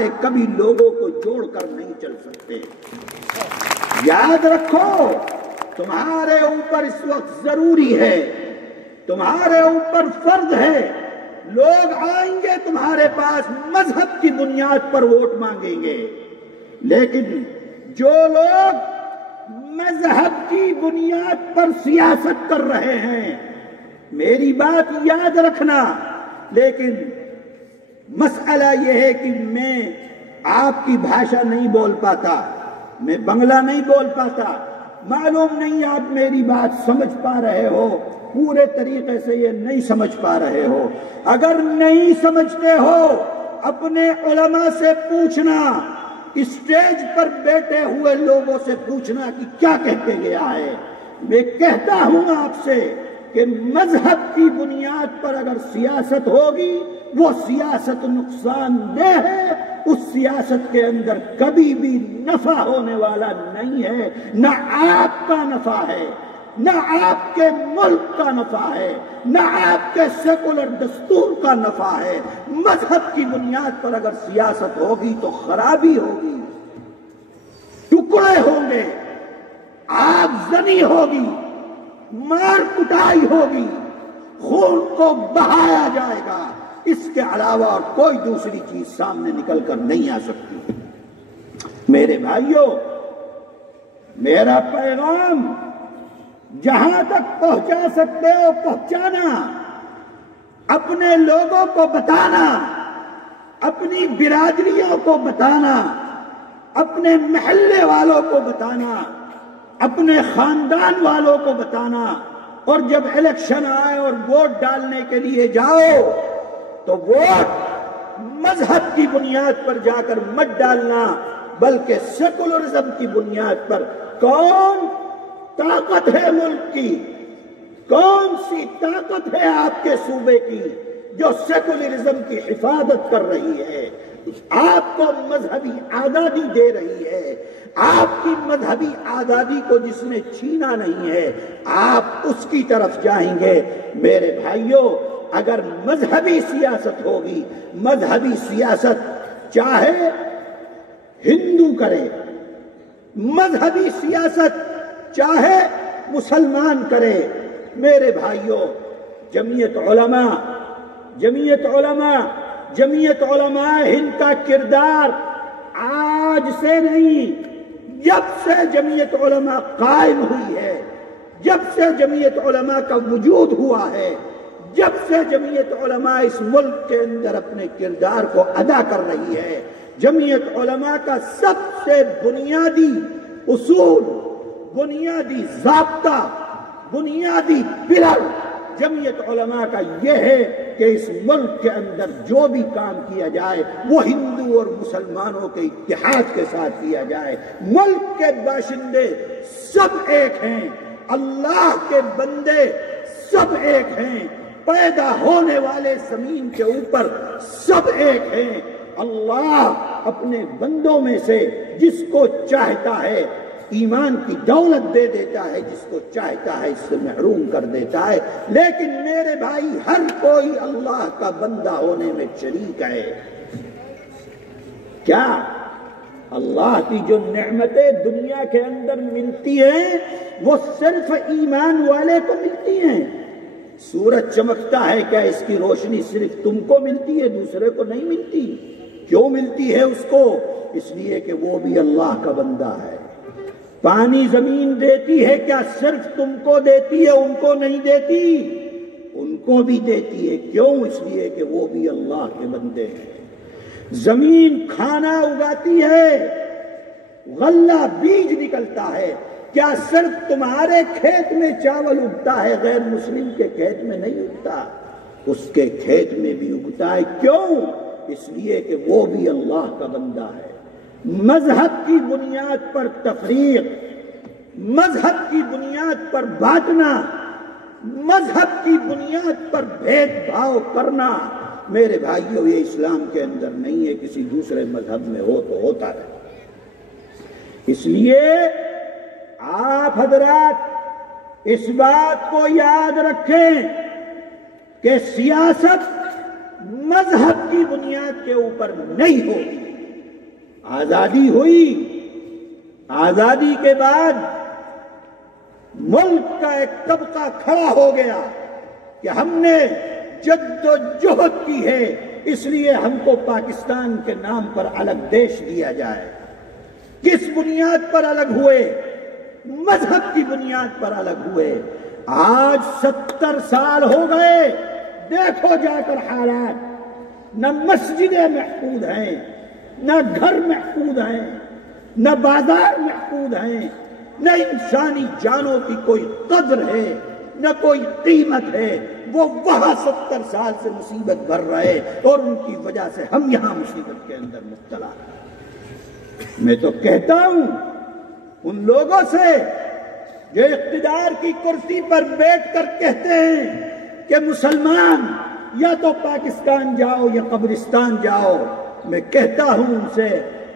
والے کبھی لوگوں کو جوڑ کر نہیں چل سکتے۔ یاد رکھو، تمہارے اوپر اس وقت ضروری ہے، تمہارے اوپر فرض ہے، لوگ آئیں گے تمہارے پاس مذہب کی بنیاد پر ووٹ مانگیں گے، لیکن جو لوگ مذہب کی بنیاد پر سیاست کر رہے ہیں، میری بات یاد رکھنا، لیکن مسئلہ یہ ہے کہ میں آپ کی بھاشا نہیں بول پاتا، میں بنگلہ نہیں بول پاتا، معلوم نہیں آپ میری بات سمجھ پا رہے ہو، پورے طریقے سے یہ نہیں سمجھ پا رہے ہو۔ اگر نہیں سمجھتے ہو اپنے علماء سے پوچھنا، اسٹیج پر بیٹھے ہوئے لوگوں سے پوچھنا کہ کیا کہہ کے گیا ہے۔ میں کہتا ہوں آپ سے کہ مذہب کی بنیاد پر اگر سیاست ہوگی، وہ سیاست نقصان دہ ہے، اس سیاست کے اندر کبھی بھی نفع ہونے والا نہیں ہے، نہ آپ کا نفع ہے، نہ آپ کے ملک کا نفع ہے، نہ آپ کے سیکولر دستور کا نفع ہے۔ مذہب کی بنیاد پر اگر سیاست ہوگی تو خرابی ہوگی، ٹکڑے ہوں گے، آگ زنی ہوگی، مار کٹائی ہوگی، خون کو بہایا جائے گا، اس کے علاوہ اور کوئی دوسری چیز سامنے نکل کر نہیں آ سکتی۔ میرے بھائیوں، میرا پیغام جہاں تک پہنچا سکتے ہو پہنچانا، اپنے لوگوں کو بتانا، اپنی برادریوں کو بتانا، اپنے محلے والوں کو بتانا، اپنے خاندان والوں کو بتانا، اور جب الیکشن آئے اور ووٹ ڈالنے کے لیے جاؤ تو ووٹ مذہب کی بنیاد پر جا کر مت ڈالنا، بلکہ سیکولرزم کی بنیاد پر۔ کون طاقت ہے ملک کی، کون سی طاقت ہے آپ کے صوبے کی جو سیکولرزم کی حفاظت کر رہی ہے، آپ کو مذہبی آزادی دے رہی ہے؟ آپ کی مذہبی آزادی کو جس نے چھینا نہیں ہے، آپ اس کی طرف جائیں گے۔ میرے بھائیوں، اگر مذہبی سیاست ہوگی، مذہبی سیاست چاہے ہندو کرے، مذہبی سیاست چاہے مسلمان کرے، میرے بھائیوں، جمعیت علماء ہند کا کردار آج سے نہیں، جب سے جمعیت علماء قائم ہوئی ہے، جب سے جمعیت علماء کا وجود ہوا ہے، جب سے جمعیت علماء اس ملک کے اندر اپنے کردار کو ادا کر رہی ہے، جمعیت علماء کا سب سے بنیادی اصول، بنیادی ضابطہ، بنیادی پلر جمعیت علماء کا یہ ہے کہ اس ملک کے اندر جو بھی کام کیا جائے وہ ہندو اور مسلمانوں کے اتحاد کے ساتھ کیا جائے۔ ملک کے باشندے سب ایک ہیں، اللہ کے بندے سب ایک ہیں، پیدا ہونے والے زمین کے اوپر سب ایک ہیں۔ اللہ اپنے بندوں میں سے جس کو چاہتا ہے ایمان کی دولت دے دیتا ہے، جس کو چاہتا ہے اس سے محروم کر دیتا ہے، لیکن میرے بھائی ہر کوئی اللہ کا بندہ ہونے میں شریک ہے۔ کیا اللہ کی جو نعمتیں دنیا کے اندر ملتی ہیں وہ صرف ایمان والے کو ملتی ہیں؟ سورج چمکتا ہے، کیا اس کی روشنی صرف تم کو ملتی ہے، دوسرے کو نہیں ملتی؟ کیوں ملتی ہے اس کو؟ اس لیے کہ وہ بھی اللہ کا بندہ ہے۔ پانی زمین دیتی ہے، کیا صرف تم کو دیتی ہے، ان کو نہیں دیتی؟ ان کو بھی دیتی ہے۔ کیوں؟ اس لیے کہ وہ بھی اللہ کے بندے ہیں۔ زمین کھانا اگاتی ہے، غلہ بیج نکلتا ہے، کیا صرف تمہارے کھیت میں چاول اگتا ہے، غیر مسلم کے کھیت میں نہیں اگتا؟ اس کے کھیت میں بھی اگتا ہے۔ کیوں؟ اس لیے کہ وہ بھی اللہ کا بندہ ہے۔ مذہب کی بنیاد پر تفریق، مذہب کی بنیاد پر بانٹنا، مذہب کی بنیاد پر بھید بھاؤ کرنا، میرے بھائیوں یہ اسلام کے اندر نہیں ہے، کسی دوسرے مذہب میں ہو تو ہوتا رہے۔ اس لیے آپ حضرات اس بات کو یاد رکھیں کہ سیاست مذہب کی بنیاد کے اوپر نہیں ہوگی، آزادی ہوئی، آزادی کے بعد ملک کا ایک طبقہ کھڑا ہو گیا کہ ہم نے جد و جہد کی ہے، اس لیے ہم کو پاکستان کے نام پر الگ دیش دیا جائے۔ کس بنیاد پر الگ ہوئے؟ مذہب کی بنیاد پر الگ ہوئے۔ آج 70 سال ہو گئے، دیکھو جا کر حالات، نہ مسجدیں محفوظ ہیں، نہ گھر محفوظ ہیں، نہ بازار محفوظ ہیں، نہ انسانی جانوں کی کوئی قدر ہے، نہ کوئی قیمت ہے۔ وہ وہاں 70 سال سے مصیبت بھر رہے اور ان کی وجہ سے ہم یہاں مصیبت کے اندر مبتلا ہیں۔ میں تو کہتا ہوں ان لوگوں سے جو اقتدار کی کرسی پر بیٹھ کر کہتے ہیں کہ مسلمان یا تو پاکستان جاؤ یا قبرستان جاؤ، میں کہتا ہوں ان سے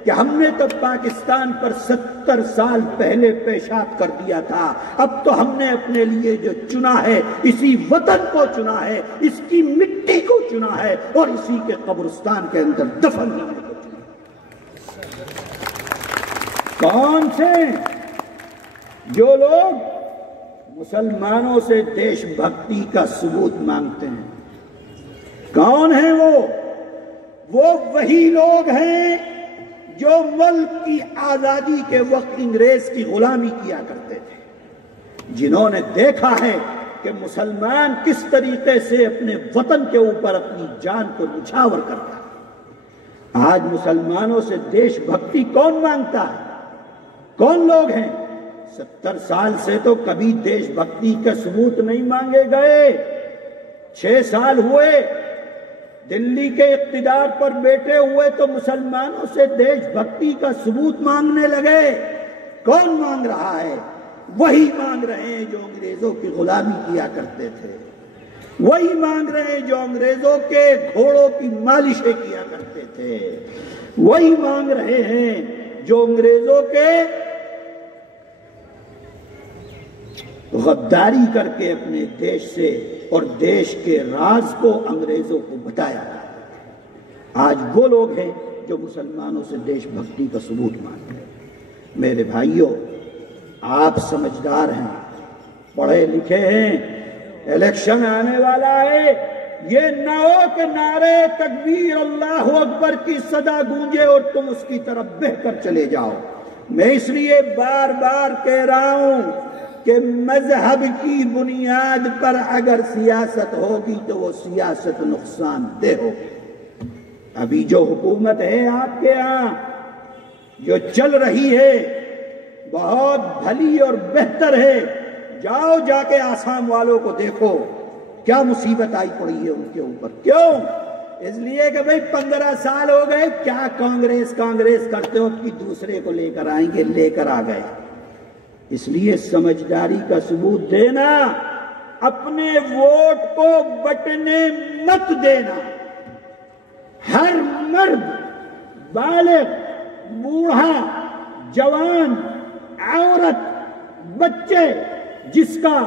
کہ ہم نے تو پاکستان پر 70 سال پہلے پیشاب کر دیا تھا، اب تو ہم نے اپنے لیے جو چنا ہے اسی وطن کو چنا ہے، اس کی مٹی کو چنا ہے اور اسی کے قبرستان کے اندر دفن ہونے کو چنا ہے۔ کون سے جو لوگ مسلمانوں سے دیش بھکتی کا ثبوت مانگتے ہیں؟ کون ہیں وہ وہی لوگ ہیں جو ملک کی آزادی کے وقت انگریز کی غلامی کیا کرتے تھے، جنہوں نے دیکھا ہے کہ مسلمان کس طریقے سے اپنے وطن کے اوپر اپنی جان کو نچھاور کرتا ہے۔ آج مسلمانوں سے دیش بھکتی کون مانگتا ہے؟ کون لوگ ہیں؟ 70 سال سے تو کبھی دیش بھکتی کا ثبوت نہیں مانگے گئے۔ 6 سال ہوئے دلی کے اقتدار پر بیٹھے ہوئے تو مسلمانوں سے دیش بھکتی کا ثبوت مانگنے لگے۔ کون مانگ رہا ہے؟ وہی مانگ رہے ہیں جو انگریزوں کی غلامی کیا کرتے تھے، وہی مانگ رہے ہیں جو انگریزوں کے گھوڑوں کی مالشیں کیا کرتے تھے، وہی مانگ رہے ہیں جو انگریزوں کے غداری کر کے اپنے دیش سے اور دیش کے راز کو انگریزوں کو بتایا۔ آج وہ لوگ ہیں جو مسلمانوں سے دیش بھکتی کا ثبوت مانگتے ہیں۔ میرے بھائیوں، آپ سمجھدار ہیں، پڑھے لکھے ہیں، الیکشن آنے والا ہے، یہ نہ ہو کہ نعرے تکبیر اللہ اکبر کی صدا گونجے اور تم اس کی طرف بہہ کر چلے جاؤ۔ میں اس لیے بار بار کہہ رہا ہوں کہ مذہب کی بنیاد پر اگر سیاست ہوگی تو وہ سیاست نقصان دہ ہوگی۔ ابھی جو حکومت ہے آپ کے ہاں جو چل رہی ہے بہت بھلی اور بہتر ہے۔ جاؤ جا کے آسام والوں کو دیکھو کیا مصیبت آئی پڑی ہے ان کے اوپر۔ کیوں؟ اس لیے کہ بھئی 15 سال ہو گئے، کیا کانگریس کرتے ہو کہ دوسرے کو لے کر آئیں گے، لے کر آ گئے۔ اس لیے سمجھداری کا ثبوت دینا، اپنے ووٹ کو بٹنے مت دینا۔ ہر مرد، بالغ، بوڑھا، جوان، عورت، بچے جس کا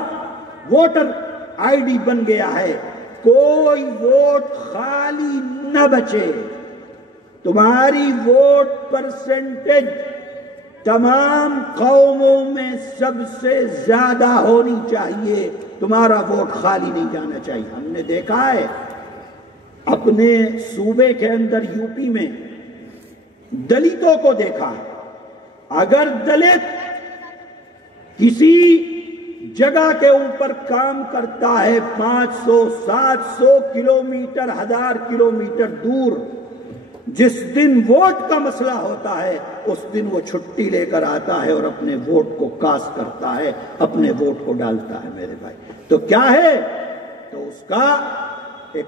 ووٹر آئی ڈی بن گیا ہے، کوئی ووٹ خالی نہ بچے۔ تمہاری ووٹ پرسنٹیج تمام قوموں میں سب سے زیادہ ہونی چاہیے، تمہارا ووٹ خالی نہیں جانا چاہیے۔ ہم نے دیکھا ہے اپنے صوبے کے اندر یو پی میں دلتوں کو دیکھا، اگر دلت کسی جگہ کے اوپر کام کرتا ہے 500 700 کلومیٹر 1000 کلومیٹر دور، جس دن ووٹ کا مسئلہ ہوتا ہے اس دن وہ چھٹی لے کر آتا ہے اور اپنے ووٹ کو کاسٹ کرتا ہے، اپنے ووٹ کو ڈالتا ہے۔ میرے بھائی تو کیا ہے؟ تو اس کا ایک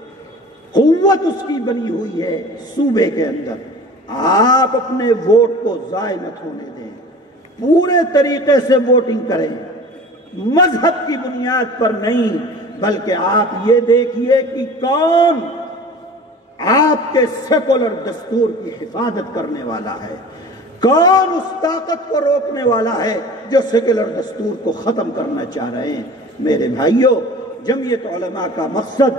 قوت اس کی بنی ہوئی ہے صوبے کے اندر۔ آپ اپنے ووٹ کو ضائع نہ ہونے دیں، پورے طریقے سے ووٹنگ کریں، مذہب کی بنیاد پر نہیں، بلکہ آپ یہ دیکھیے کہ کون آپ کے سیکولر دستور کی حفاظت کرنے والا ہے، کون اس طاقت کو روکنے والا ہے جو سیکولر دستور کو ختم کرنا چاہ رہے ہیں۔ میرے بھائیوں، جمعیت علماء کا مقصد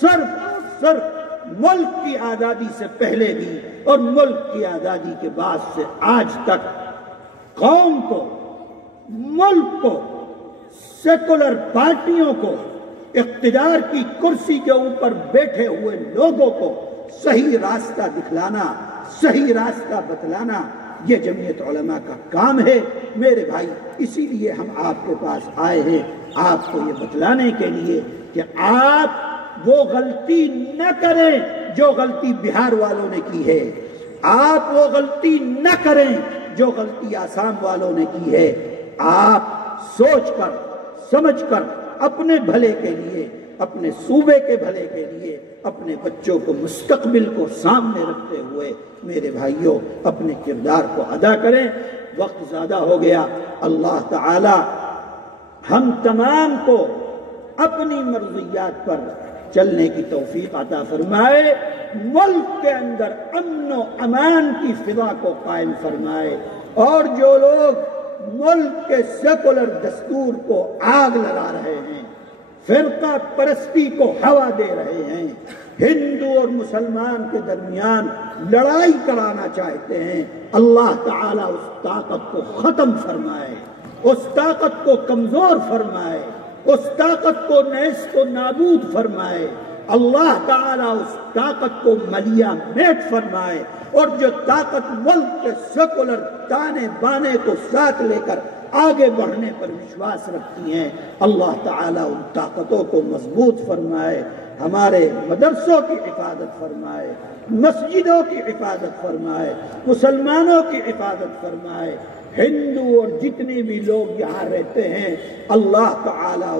صرف ملک کی آزادی سے پہلے بھی اور ملک کی آزادی کے بعد سے آج تک قوم کو، ملک کو، سیکولر پارٹیوں کو، اقتدار کی کرسی کے اوپر بیٹھے ہوئے لوگوں کو صحیح راستہ دکھلانا، صحیح راستہ بتلانا، یہ جمعیت علماء کا کام ہے میرے بھائی۔ اسی لیے ہم آپ کے پاس آئے ہیں، آپ کو یہ بتلانے کے لیے کہ آپ وہ غلطی نہ کریں جو غلطی بہار والوں نے کی ہے، آپ وہ غلطی نہ کریں جو غلطی آسام والوں نے کی ہے۔ آپ سوچ کر سمجھ کر اپنے بھلے کے لیے، اپنے صوبے کے بھلے کے لیے، اپنے بچوں کو، مستقبل کو سامنے رکھتے ہوئے میرے بھائیوں اپنے کردار کو ادا کریں۔ وقت زیادہ ہو گیا، اللہ تعالی ہم تمام کو اپنی مرضیات پر چلنے کی توفیق عطا فرمائے، ملک کے اندر امن و امان کی فضا کو قائم فرمائے، اور جو لوگ ملک کے سیکولر دستور کو آگ لگا رہے ہیں، فرقہ پرستی کو ہوا دے رہے ہیں، ہندو اور مسلمان کے درمیان لڑائی کرانا چاہتے ہیں، اللہ تعالیٰ اس طاقت کو ختم فرمائے، اس طاقت کو کمزور فرمائے، اس طاقت کو نیست و نابود فرمائے، اللہ تعالیٰ اس طاقت کو ملیہ میٹ فرمائے، اور جو طاقت ملک کے سیکولر تانے بانے کو ساتھ لے کر آگے بڑھنے پر وشواس رکھتی ہیں، اللہ تعالیٰ ان طاقتوں کو مضبوط فرمائے، ہمارے مدرسوں کی حفاظت فرمائے، مسجدوں کی حفاظت فرمائے، مسلمانوں کی حفاظت فرمائے، ہندو اور جتنے بھی لوگ یہاں رہتے ہیں اللہ تعالیٰ